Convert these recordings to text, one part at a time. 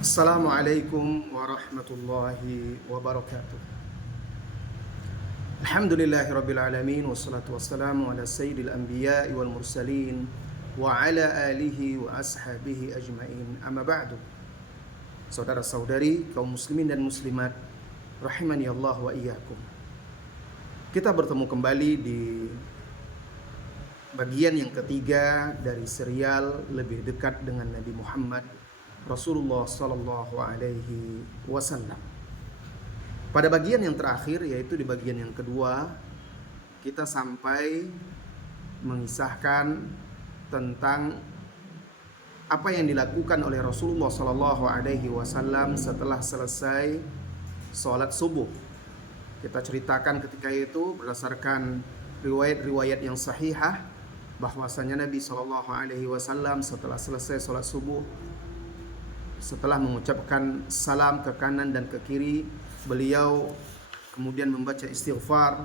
Assalamualaikum warahmatullahi wabarakatuh. Alhamdulillahirabbil alamin wassalatu wassalamu ala sayyidil anbiya'i wal mursalin wa ala alihi wa ashabihi ajmain. Amma ba'du. Saudara-saudari kaum muslimin dan muslimat rahimani Allah wa iyyakum. Kita bertemu kembali di bagian yang ketiga dari serial Lebih Dekat dengan Nabi Muhammad Rasulullah Sallallahu Alaihi Wasallam. Pada bagian yang terakhir, yaitu di bagian yang kedua, kita sampai mengisahkan tentang apa yang dilakukan oleh Rasulullah Sallallahu Alaihi Wasallam setelah selesai sholat subuh. Kita ceritakan ketika itu berdasarkan riwayat-riwayat yang sahihah bahwasanya Nabi Sallallahu Alaihi Wasallam setelah selesai sholat subuh, setelah mengucapkan salam ke kanan dan ke kiri, beliau kemudian membaca istighfar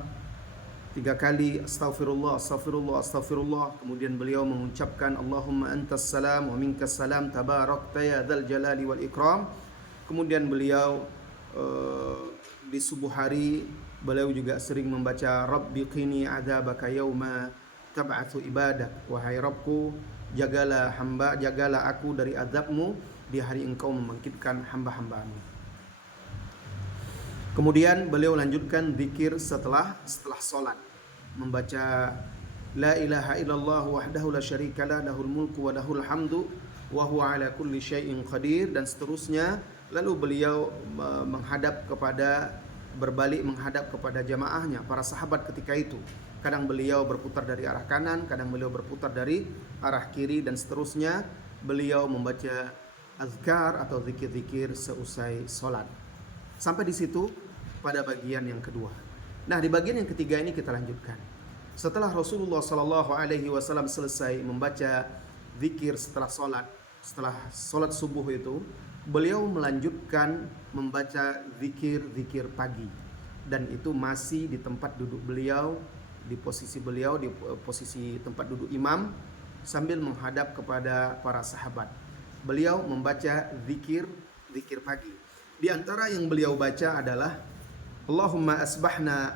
3 kali, astaghfirullah, astaghfirullah, astaghfirullah. Kemudian beliau mengucapkan Allahumma antas salam wa minkas salam tabarakta ya dzal jalali wal ikram. Kemudian beliau di subuh hari beliau juga sering membaca Rabbi qini adzabaka yauma tab'atsu ibadak. Wahai Rabbku, jagalah aku dari azabmu di hari engkau membangkitkan hamba-hambamu. Kemudian beliau lanjutkan zikir setelah sholat, membaca la ilaha illallah wahdahu la syarikalah lahul mulku wa lahul hamdu wa huwa ala kulli syai'in qadir, dan seterusnya. Lalu beliau berbalik menghadap kepada jamaahnya, para sahabat ketika itu. Kadang beliau berputar dari arah kanan, kadang beliau berputar dari arah kiri, dan seterusnya. Beliau membaca azkar atau zikir-zikir seusai sholat. Sampai di situ pada bagian yang kedua. Nah, di bagian yang ketiga ini kita lanjutkan. Setelah Rasulullah Sallallahu Alaihi Wasallam selesai membaca zikir setelah sholat subuh itu, beliau melanjutkan membaca zikir-zikir pagi, dan itu masih di tempat duduk beliau, di posisi tempat duduk imam, sambil menghadap kepada para sahabat. Beliau membaca zikir pagi. Di antara yang beliau baca adalah Allahumma asbahna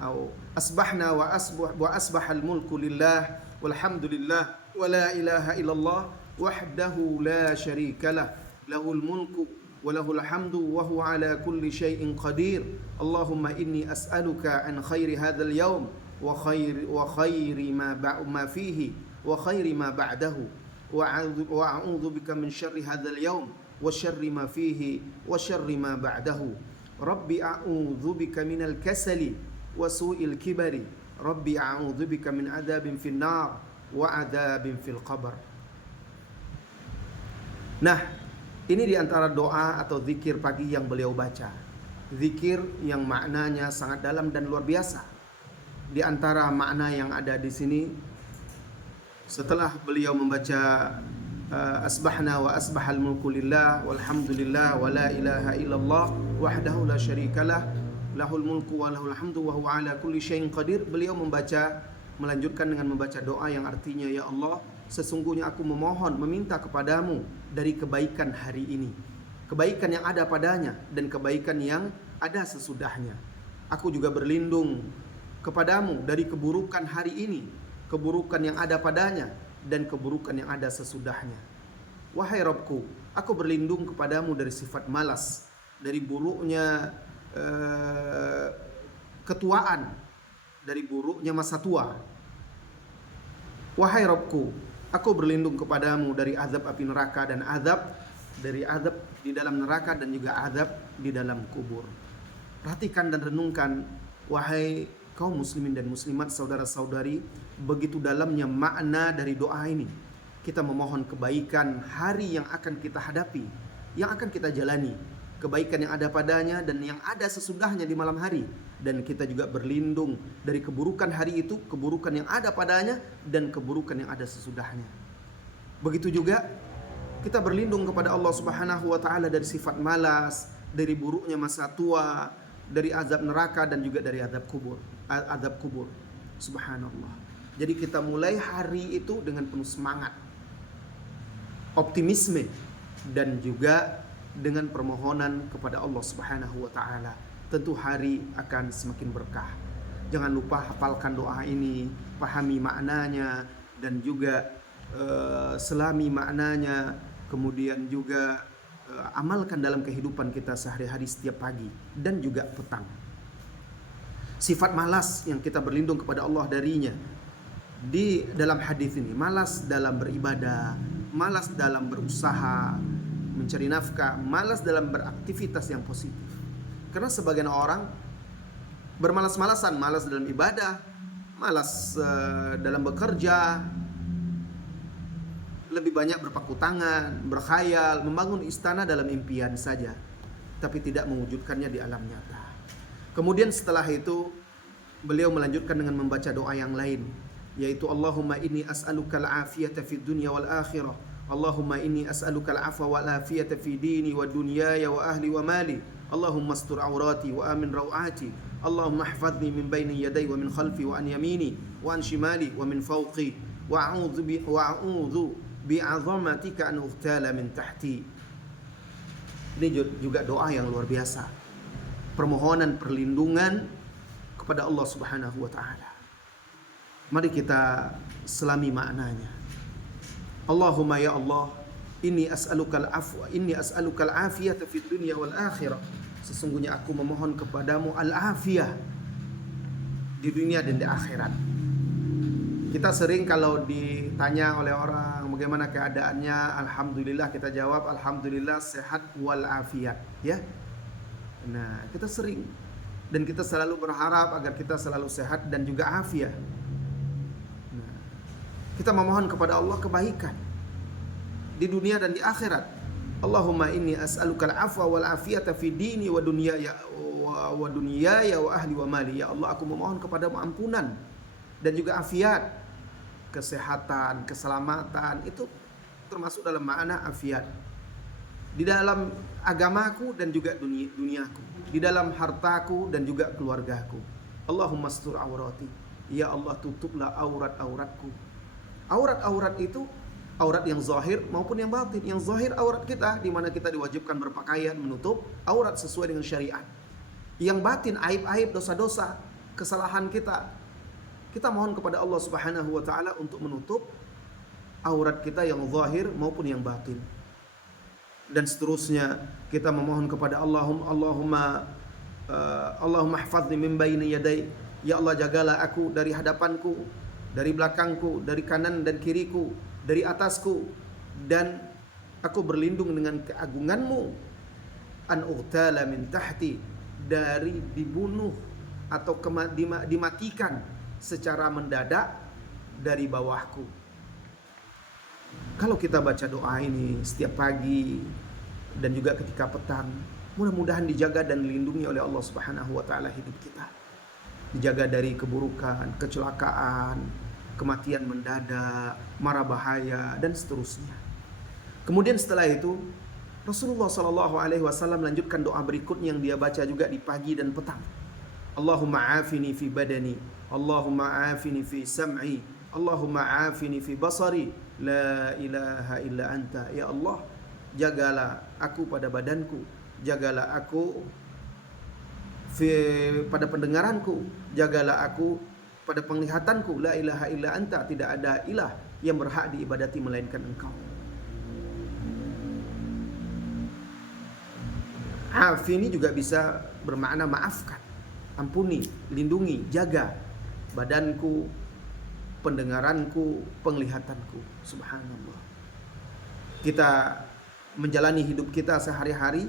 wa asbahal mulku lillah walhamdulillah wa la ilaha illallah wahdahu la syarikalah lahul mulku wa lahul hamdu wa huwa ala kulli syai'in qadir. Allahumma inni as'aluka an khairi hadzal yaum wa khairi ma fihi wa khairi ma ba'dahu wa a'udzu bika min syarri hadzal yaum wa syarri ma fihi wa syarri ma ba'dahu. Rabbi a'udzu bika minal kasali wa su'il kibari. Rabbi a'udzu bika min adzabin fin nar wa adzabin fil qabr. Nah, ini di antara doa atau zikir pagi yang beliau baca. Zikir yang maknanya sangat dalam dan luar biasa. Di antara makna yang ada di sini, setelah beliau membaca asbahna wa asbahal mulku lillah walhamdulillah wa la ilaha illallah wahdahu la syarikalah lahul mulku wa lahul hamdu wa huwa ala kulli syai'in qadir, beliau melanjutkan dengan membaca doa yang artinya, ya Allah, sesungguhnya aku meminta kepadamu dari kebaikan hari ini, kebaikan yang ada padanya dan kebaikan yang ada sesudahnya. Aku juga berlindung kepadamu dari keburukan hari ini, keburukan yang ada padanya dan keburukan yang ada sesudahnya. Wahai Rabbku, aku berlindung kepadamu dari sifat malas, dari buruknya ketuaan, dari buruknya masa tua. Wahai Rabbku, aku berlindung kepadamu dari azab api neraka dan dari azab di dalam neraka dan juga azab di dalam kubur. Perhatikan dan renungkan, wahai kaum muslimin dan muslimat, saudara-saudari, begitu dalamnya makna dari doa ini. Kita memohon kebaikan hari yang akan kita hadapi, yang akan kita jalani, kebaikan yang ada padanya dan yang ada sesudahnya di malam hari. Dan kita juga berlindung dari keburukan hari itu, keburukan yang ada padanya dan keburukan yang ada sesudahnya. Begitu juga kita berlindung kepada Allah Subhanahu wa taala dari sifat malas, dari buruknya masa tua, dari azab neraka dan juga dari azab kubur. Subhanallah. Jadi kita mulai hari itu dengan penuh semangat, optimisme, dan juga dengan permohonan kepada Allah Subhanahu wa taala, tentu hari akan semakin berkah. Jangan lupa hafalkan doa ini, pahami maknanya dan juga selami maknanya, kemudian juga amalkan dalam kehidupan kita sehari-hari setiap pagi dan juga petang. Sifat malas yang kita berlindung kepada Allah darinya di dalam hadis ini, malas dalam beribadah, malas dalam berusaha mencari nafkah, malas dalam beraktivitas yang positif. Karena sebagian orang bermalas-malasan, malas dalam ibadah, malas dalam bekerja, lebih banyak berpangku tangan, berkhayal, membangun istana dalam impian saja, tapi tidak mewujudkannya di alam nyata. Kemudian setelah itu beliau melanjutkan dengan membaca doa yang lain, yaitu Allahumma inni as'alukal afiyata fid dunya wal akhirah. Allahumma inni as'alukal afwa wal afiyata fi dini wa dunyaya wa ahli wa mali. Allahumma astur awrati wa amin rawati. Allahumma ihfazni min baini yaday wa min khalfi wa an yamini wa an shimali wa min fawqi wa a'udzu bi'azamatika an ughtala min tahti. Ini juga doa yang luar biasa. Permohonan perlindungan kepada Allah Subhanahu wa taala. Mari kita selami maknanya. Allahumma ya Allah, inni as'alukal afwa, inni as'alukal afiyata fid dunya wal akhirah. Sesungguhnya aku memohon kepadamu al-afiyah di dunia dan di akhirat. Kita sering kalau ditanya oleh orang bagaimana keadaannya, alhamdulillah, kita jawab alhamdulillah sehat wal afiyat, ya. Nah, kita sering dan kita selalu berharap agar kita selalu sehat dan juga afiah. Kita memohon kepada Allah kebaikan di dunia dan di akhirat. Allahumma inni as'alukal afwa wal afiyata fi dini wa dunyaya wa ahli wa mali. Ya Allah, aku memohon kepadamu ampunan dan juga afiat, kesehatan, keselamatan. Itu termasuk dalam makna afiat. Di dalam agamaku dan juga duniaku, di dalam hartaku dan juga keluargaku. Allahumma astur awrati. Ya Allah, tutuplah aurat-auratku. Aurat-aurat itu aurat yang zahir maupun yang batin. Yang zahir aurat kita, di mana kita diwajibkan berpakaian menutup aurat sesuai dengan syariat. Yang batin aib-aib, dosa-dosa, kesalahan kita, kita mohon kepada Allah Subhanahu wa taala untuk menutup aurat kita yang zahir maupun yang batin. Dan seterusnya kita memohon kepada Allahumma ihfazni min baini yaday. Ya Allah, jagalah aku dari hadapanku, dari belakangku, dari kanan dan kiriku, dari atasku, dan aku berlindung dengan keagunganmu an ughtala min tahti, dari dibunuh atau dimatikan secara mendadak dari bawahku. Kalau kita baca doa ini setiap pagi dan juga ketika petang, mudah-mudahan dijaga dan dilindungi oleh Allah Subhanahu wa taala hidup kita. Dijaga dari keburukan, kecelakaan, kematian mendadak, mara bahaya, dan seterusnya. Kemudian setelah itu Rasulullah SAW melanjutkan doa berikutnya yang dia baca juga di pagi dan petang. Allahumma afini fi badani, Allahumma afini fi sam'i, Allahumma afini fi basari, la ilaha illa anta. Ya Allah, jagalah aku pada badanku, jagalah aku pada pendengaranku, jagalah aku pada penglihatanku. La ilaha illa anta, tidak ada ilah yang berhak diibadati melainkan engkau. Afi ini juga bisa bermakna maafkan, ampuni, lindungi, jaga badanku, pendengaranku, penglihatanku. Subhanallah. Kita menjalani hidup kita sehari-hari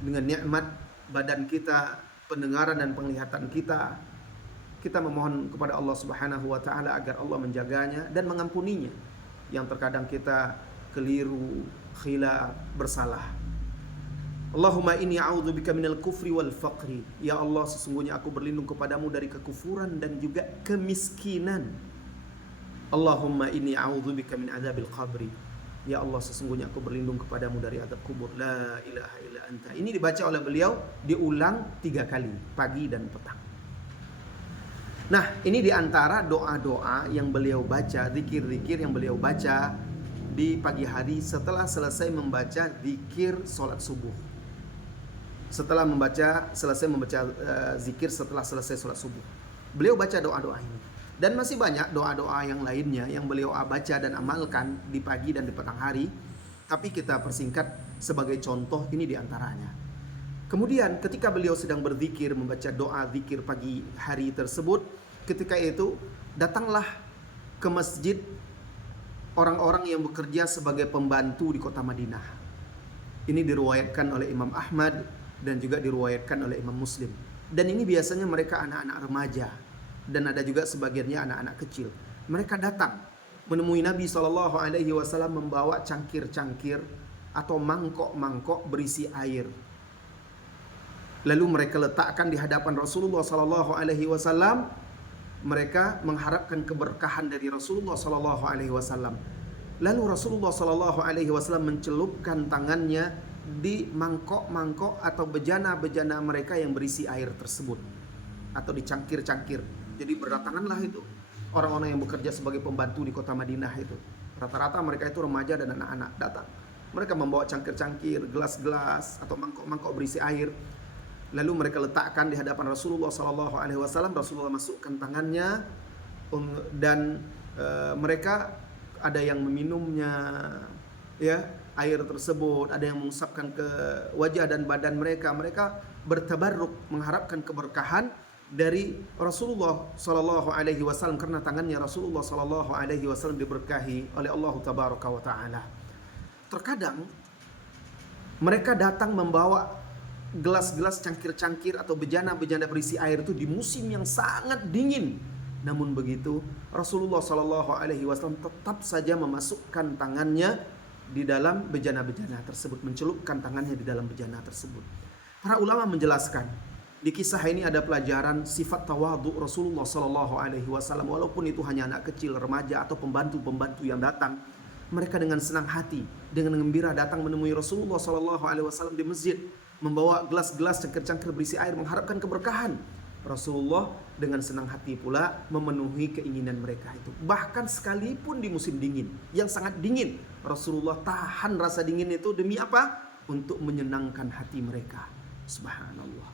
dengan nikmat badan kita, pendengaran dan penglihatan kita. Kita memohon kepada Allah Subhanahu wa taala agar Allah menjaganya dan mengampuninya yang terkadang kita keliru, khilaf, bersalah. Allahumma inni a'udzubika minal kufri wal faqri. Ya Allah, sesungguhnya aku berlindung kepadamu dari kekufuran dan juga kemiskinan. Allahumma inni a'udzubika min adzabil qabri. Ya Allah, sesungguhnya aku berlindung kepadamu dari azab kubur. La ilaha illa anta. Ini dibaca oleh beliau, diulang 3 kali, pagi dan petang. Nah, ini diantara doa-doa yang beliau baca, zikir-zikir yang beliau baca di pagi hari setelah selesai membaca zikir sholat subuh. Selesai membaca zikir setelah selesai sholat subuh. Beliau baca doa-doa ini. Dan masih banyak doa-doa yang lainnya yang beliau baca dan amalkan di pagi dan di petang hari. Tapi kita persingkat sebagai contoh, ini diantaranya. Kemudian ketika beliau sedang berzikir, membaca doa zikir pagi hari tersebut, ketika itu datanglah ke masjid orang-orang yang bekerja sebagai pembantu di kota Madinah. Ini diriwayatkan oleh Imam Ahmad dan juga diriwayatkan oleh Imam Muslim. Dan ini biasanya mereka anak-anak remaja dan ada juga sebagiannya anak-anak kecil. Mereka datang menemui Nabi SAW membawa cangkir-cangkir atau mangkok-mangkok berisi air. Lalu mereka letakkan di hadapan Rasulullah SAW. Mereka mengharapkan keberkahan dari Rasulullah SAW. Lalu Rasulullah SAW mencelupkan tangannya di mangkok-mangkok atau bejana-bejana mereka yang berisi air tersebut, atau di cangkir-cangkir. Jadi berdatanganlah itu orang-orang yang bekerja sebagai pembantu di kota Madinah itu. Rata-rata mereka itu remaja dan anak-anak datang. Mereka membawa cangkir-cangkir, gelas-gelas atau mangkok-mangkok berisi air. Lalu mereka letakkan di hadapan Rasulullah SAW. Rasulullah masukkan tangannya dan mereka ada yang meminumnya, ya, air tersebut, ada yang mengusapkan ke wajah dan badan mereka. Mereka bertabarruk, mengharapkan keberkahan dari Rasulullah SAW karena tangannya Rasulullah SAW diberkahi oleh Allah Tabaraka wa Ta'ala. Terkadang mereka datang membawa gelas-gelas, cangkir-cangkir atau bejana-bejana berisi air itu di musim yang sangat dingin. Namun begitu Rasulullah SAW tetap saja memasukkan tangannya di dalam bejana-bejana tersebut, mencelupkan tangannya di dalam bejana tersebut. Para ulama menjelaskan, di kisah ini ada pelajaran sifat tawadhu Rasulullah SAW. Walaupun itu hanya anak kecil, remaja atau pembantu-pembantu yang datang, mereka dengan senang hati, dengan gembira datang menemui Rasulullah SAW di masjid, membawa gelas-gelas, cangkir-cangkir berisi air, mengharapkan keberkahan. Rasulullah dengan senang hati pula memenuhi keinginan mereka itu. Bahkan sekalipun di musim dingin yang sangat dingin, Rasulullah tahan rasa dingin itu demi apa? Untuk menyenangkan hati mereka. Subhanallah.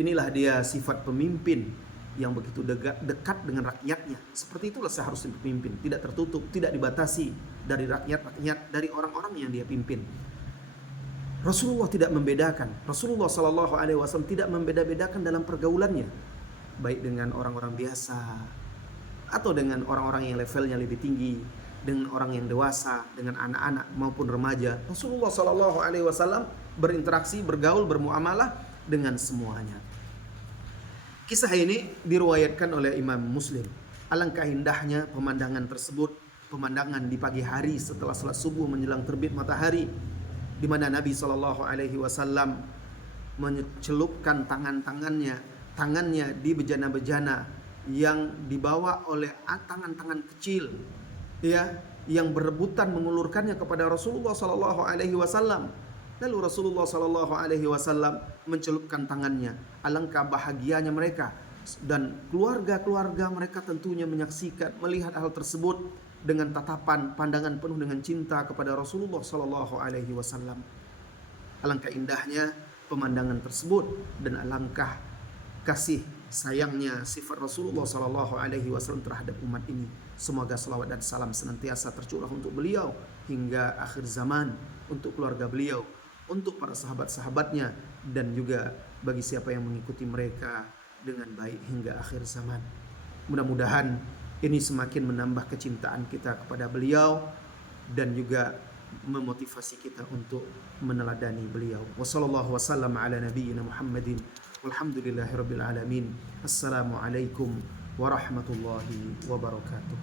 Inilah dia sifat pemimpin yang begitu dekat dengan rakyatnya. Seperti itulah seharusnya pemimpin, tidak tertutup, tidak dibatasi dari rakyat-rakyat, dari orang-orang yang dia pimpin. Rasulullah tidak membedakan. Rasulullah SAW tidak membeda-bedakan dalam pergaulannya, baik dengan orang-orang biasa atau dengan orang-orang yang levelnya lebih tinggi, dengan orang yang dewasa, dengan anak-anak maupun remaja. Rasulullah SAW berinteraksi, bergaul, bermuamalah dengan semuanya. Kisah ini diriwayatkan oleh Imam Muslim. Alangkah indahnya pemandangan tersebut, pemandangan di pagi hari setelah salat subuh menjelang terbit matahari, di mana Nabi SAW mencelupkan tangannya di bejana-bejana yang dibawa oleh tangan-tangan kecil, ya, yang berebutan mengulurkannya kepada Rasulullah SAW. Lalu Rasulullah SAW mencelupkan tangannya. Alangkah bahagianya mereka, dan keluarga-keluarga mereka tentunya menyaksikan, melihat hal tersebut dengan tatapan pandangan penuh dengan cinta kepada Rasulullah SAW. Alangkah indahnya pemandangan tersebut dan alangkah kasih sayangnya sifat Rasulullah SAW terhadap umat ini. Semoga salawat dan salam senantiasa tercurah untuk beliau hingga akhir zaman, untuk keluarga beliau, untuk para sahabat-sahabatnya, dan juga bagi siapa yang mengikuti mereka dengan baik hingga akhir zaman. Mudah-mudahan ini semakin menambah kecintaan kita kepada beliau dan juga memotivasi kita untuk meneladani beliau. Wassallallahu wasallam ala nabiyyina Muhammadin walhamdulillahirabbil alamin. Assalamualaikum warahmatullahi wabarakatuh.